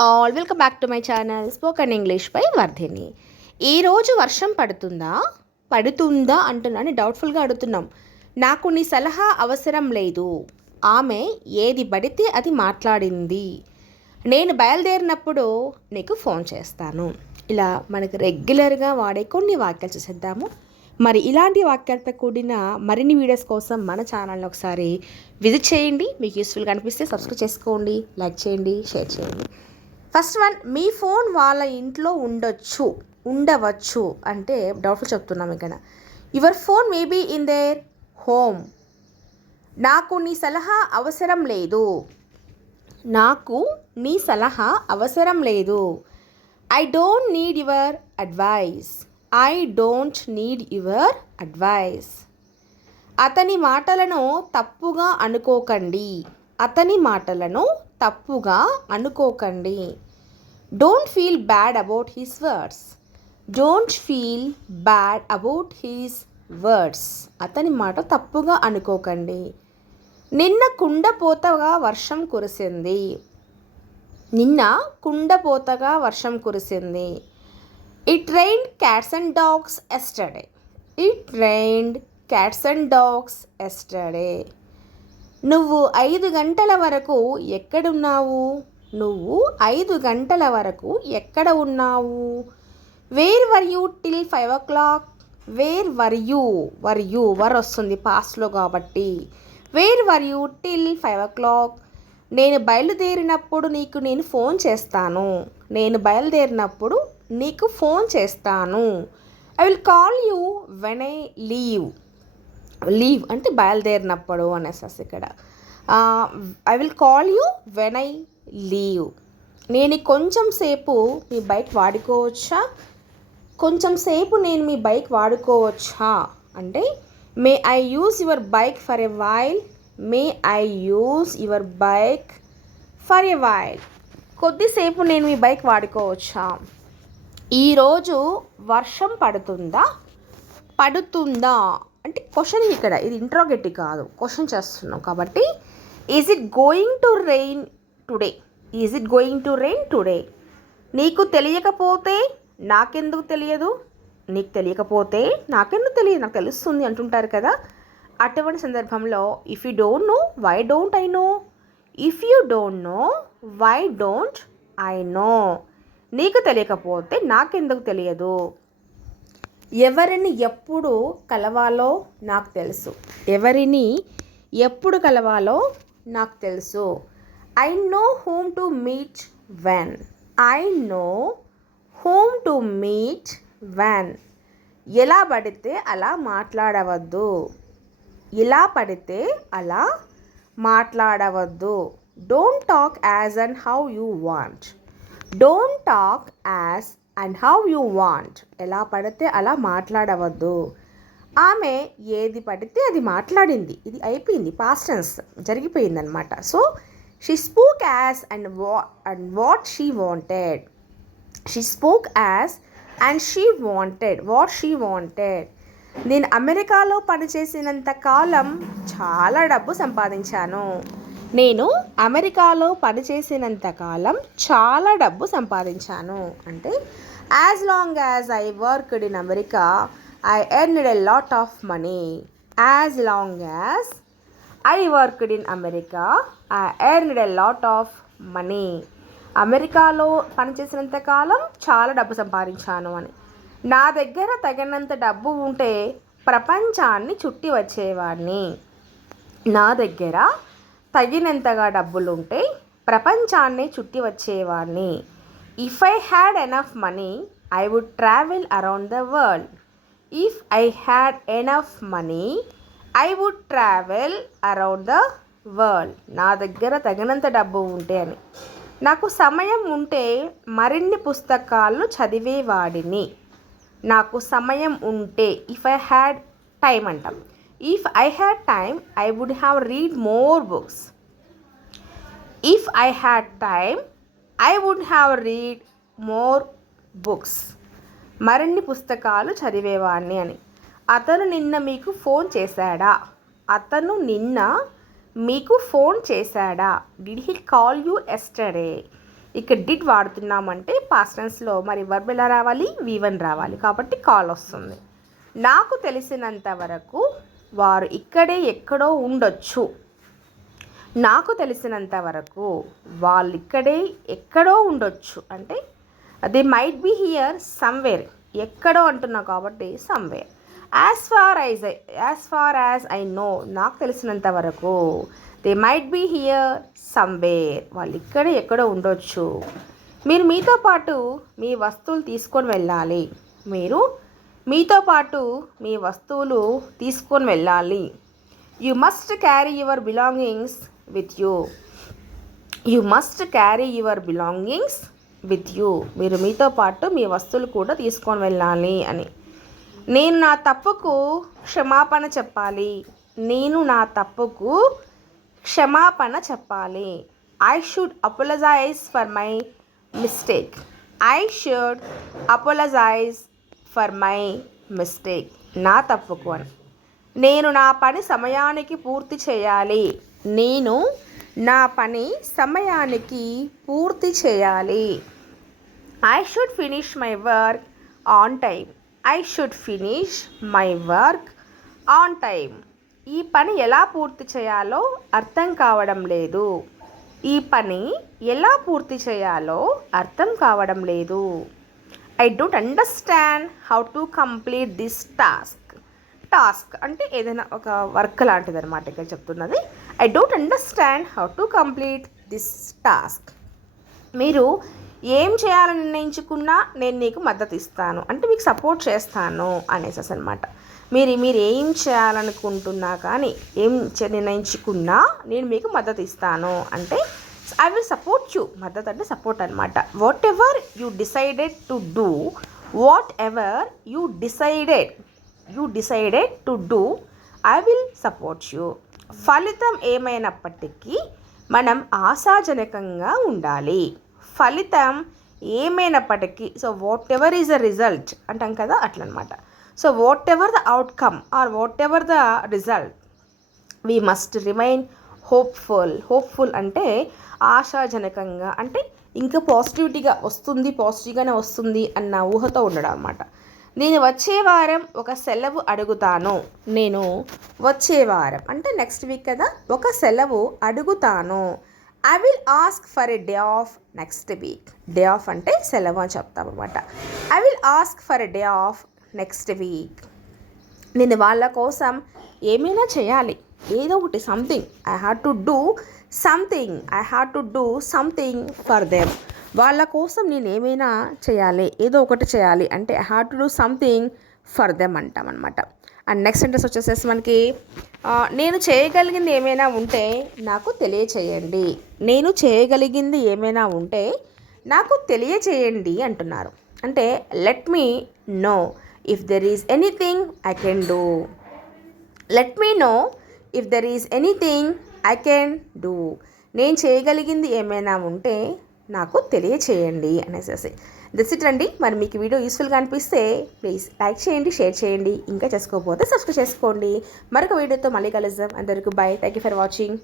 All welcome back to my channel spoken English by Vardhini. ఈరోజు వర్షం పడుతుందా అంటున్నాను, డౌట్ఫుల్గా అడుగుతున్నాం. నాకు నీ సలహా అవసరం లేదు. ఆమె ఏది పడితే అది మాట్లాడింది. నేను బయలుదేరినప్పుడు నీకు ఫోన్ చేస్తాను. ఇలా మనకు రెగ్యులర్గా వాడే కొన్ని వాక్యాలు చూసేద్దాము. మరి ఇలాంటి వాక్యాలతో కూడిన మరిన్ని వీడియోస్ కోసం మన ఛానల్ని ఒకసారి విజిట్ చేయండి. మీకు యూస్ఫుల్గా అనిపిస్తే సబ్స్క్రైబ్ చేసుకోండి, లైక్ చేయండి, షేర్ చేయండి. ఫస్ట్ వన్, మీ ఫోన్ వాళ్ళ ఇంట్లో ఉండవచ్చు అంటే డౌట్ఫుల్ చెప్తున్నాం ఇక్కడ. Your phone maybe in there home. నాకు నీ సలహా అవసరం లేదు. నాకు నీ సలహా అవసరం లేదు. I don't need your advice. I don't need your advice. అతని మాటలను తప్పుగా అనుకోకండి. అతని మాటలను తప్పుగా అనుకోకండి. Don't feel bad about his words. Don't feel bad about his words. అతని మాట తప్పుగా అనుకోకండి. నిన్న కుండపోతగా వర్షం కురిసింది. నిన్న కుండపోతగా వర్షం కురిసింది. It రైన్డ్ cats and dogs yesterday. It రైన్డ్ cats and dogs yesterday. నువ్వు 5 గంటల వరకు ఎక్కడున్నావు? నువ్వు 5 గంటల వరకు ఎక్కడ ఉన్నావు? Where were you till 5 o'clock? Where were you were వస్తుంది పాస్ట్లో కాబట్టి. Where were you till 5 o'clock? నేను బయలుదేరినప్పుడు నేను ఫోన్ చేస్తాను. నేను బయలుదేరినప్పుడు నీకు ఫోన్ చేస్తాను. I will call you when I leave. Leave అంటే బయలుదేరినప్పుడు అనేసి ఇక్కడ. I will call you when I leave. నేను కొంచెం సేపు మీ బైక్ వాడుకోవచ్చా? కొంచెం సేపు నేను మీ బైక్ వాడుకోవచ్చా అంటే may I use your bike for a while. May I use your bike for a while. కొద్దిసేపు నేను మీ బైక్ వాడుకోవచ్చా? ఈరోజు వర్షం పడుతుందా అంటే క్వశ్చన్ ఇక్కడ. ఇది ఇంట్రోగేటివ్ కాదు, క్వశ్చన్ చేస్తున్నాం కాబట్టి. Is it going to rain today? Is it going to rain today? నీకు తెలియకపోతే నాకెందుకు తెలియదు? నీకు తెలియకపోతే నాకెందుకు తెలియదు? నాకు తెలుస్తుంది అంటుంటారు కదా. అటువంటి సందర్భంలో if you don't know why don't I know. If you don't know why don't I know. నీకు తెలియకపోతే నాకెందుకు తెలియదు. ఎవరిని ఎప్పుడు కలవాలో నాకు తెలుసు. ఎవరిని ఎప్పుడు కలవాలో నాకు తెలుసు. I know whom to meet when. I know whom to meet when. ఎలా పడితే అలా మాట్లాడవద్దు. ఎలా పడితే అలా మాట్లాడవద్దు. Don't talk as and how you want. Don't talk as and how you want. ఎలా పడితే అలా మాట్లాడవద్దు. ఆమె ఏది పడితే అది మాట్లాడింది. ఇది అయిపోయింది, పాస్ట్ టెన్స్ జరిగిపోయింది అనమాట. So she spoke as and what she wanted. She spoke as and she wanted what she wanted. నేను అమెరికాలో పనిచేసినంత కాలం చాలా డబ్బు సంపాదించాను. నేను అమెరికాలో పనిచేసినంత కాలం చాలా డబ్బు సంపాదించాను అంటే as long as I worked in America I earned a lot of money. As long as I worked in America I earned a lot of money. అమెరికాలో పనిచేసినంత కాలం చాలా డబ్బు సంపాదించాను అని. నా దగ్గర తగినంత డబ్బు ఉంటే ప్రపంచాన్ని చుట్టి వచ్చేవాడిని. నా దగ్గర తగినంతగా డబ్బులుంటే ప్రపంచాన్ని చుట్టి వచ్చేవాడిని. If I had enough money I would travel around the world. If I had enough money I would travel around the world. నా దగ్గర తగినంత డబ్బు ఉంటే అని. నాకు సమయం ఉంటే మరిన్ని పుస్తకాలను చదివేవాడిని. నాకు సమయం ఉంటే ఇఫ్ ఐ హ్యాడ్ టైం అంటాం. If I had time, I would have read more books. If I had time, I would have read more books. మరిన్ని పుస్తకాలు చదివేవాడిని అని. అతను నిన్న మీకు ఫోన్ చేశాడా? అతను నిన్న మీకు ఫోన్ చేశాడా? Did he call you yesterday? ఇక్కడ డిడ్ వాడుతున్నామంటే పాస్ట్ టెన్స్లో మరి వర్బ్ ఎలా రావాలి, V1 రావాలి. కాబట్టి కాల్ వస్తుంది. నాకు తెలిసినంత వరకు వారు ఇక్కడే ఎక్కడో ఉండొచ్చు. నాకు తెలిసినంత వరకు వాళ్ళు ఇక్కడే ఎక్కడో ఉండొచ్చు అంటే they might be here somewhere. ఎక్కడో అంటున్నా కాబట్టి somewhere. As far as I know, నాకు తెలిసినంత వరకు they might be here somewhere. వాళ్ళు ఇక్కడే ఎక్కడో ఉండొచ్చు. మీరు మీతో పాటు మీ వస్తువులు తీసుకొని వెళ్ళాలి. మీరు మీతో పాటు మీ వస్తువులు తీసుకొని వెళ్ళాలి. You must carry your belongings with you. You must carry your belongings with you. మీరు మీతో పాటు మీ వస్తువులు కూడా తీసుకొని వెళ్ళాలి అని. నేను నా తప్పుకు క్షమాపణ చెప్పాలి. నేను నా తప్పుకు క్షమాపణ చెప్పాలి. I should apologise for my mistake. I should apologise for my mistake. నా తప్పుకు అని. నేను నా పని సమయానికి పూర్తి చేయాలి. నేను నా పని సమయానికి పూర్తి చేయాలి. I should finish my work on time. I should finish my work on time. ఈ పని ఎలా పూర్తి చేయాలో అర్థం కావడం లేదు. ఈ పని ఎలా పూర్తి చేయాలో అర్థం కావడం లేదు. I don't understand how to complete this task. Task అంటే ఏదైనా ఒక వర్క్ లాంటిది అనమాట ఇక్కడ చెప్తున్నది. I don't understand how to complete this task. మీరు ఏం చేయాలని నిర్ణయించుకున్నా నేను నీకు మద్దతు ఇస్తాను అంటే మీకు సపోర్ట్ చేస్తాను అనేసి అనమాట. మీరు ఏం చేయాలనుకుంటున్నా కానీ ఏం నిర్ణయించుకున్నా నేను మీకు మద్దతు ఇస్తాను అంటే ఐ విల్ సపోర్ట్ యూ. మద్దతు అంటే సపోర్ట్ అనమాట. Whatever you decided to do, whatever you decided to do, I will support you. ఫలితం ఏమైనప్పటికీ మనం ఆశాజనకంగా ఉండాలి. ఫలితం ఏమైనప్పటికీ, so whatever is the result అంటాం కదా అట్లనమాట. So whatever the outcome or whatever the result we must remain hopeful అంటే ఆశాజనకంగా అంటే ఇంకా పాజిటివ్గానే వస్తుంది అన్న ఊహతో ఉండడం అనమాట. నేను వచ్చే వారం ఒక సెలవు అడుగుతాను. నేను వచ్చే వారం అంటే నెక్స్ట్ వీక్ కదా, ఒక సెలవు అడుగుతాను. I will ask for a day of next week. Day of అంటే సెలవు అని చెప్తాం అనమాట. I will ask for a day of next week. నేను వాళ్ళ కోసం ఏమైనా చేయాలి. ఏదో ఒకటి something I have to do something for them. వాళ్ళ కోసం నేను ఏమైనా చేయాలి, ఏదో ఒకటి చేయాలి అంటే I have to do something for them అంటాం అనమాట. అండ్ నెక్స్ట్ సెంటెన్స్ వచ్చేసేసి మనకి నేను చేయగలిగింది ఏమైనా ఉంటే నాకు తెలియచేయండి. నేను చేయగలిగింది ఏమైనా ఉంటే నాకు తెలియచేయండి అంటున్నారు. అంటే let me know if there is anything I can do. Let me know if there is anything I can do. నేను చేయగలిగింది ఏమైనా ఉంటే నాకు తెలియచేయండి అనేసి. దిస్ ఇట్ అండి. మరి మీకు వీడియో యూస్ఫుల్గా అనిపిస్తే ప్లీజ్ లైక్ చేయండి, షేర్ చేయండి. ఇంకా చేసుకోకపోతే సబ్స్క్రైబ్ చేసుకోండి. మరొక వీడియోతో మళ్ళీ కలుద్దాం. అందరికీ by. Thank you for watching.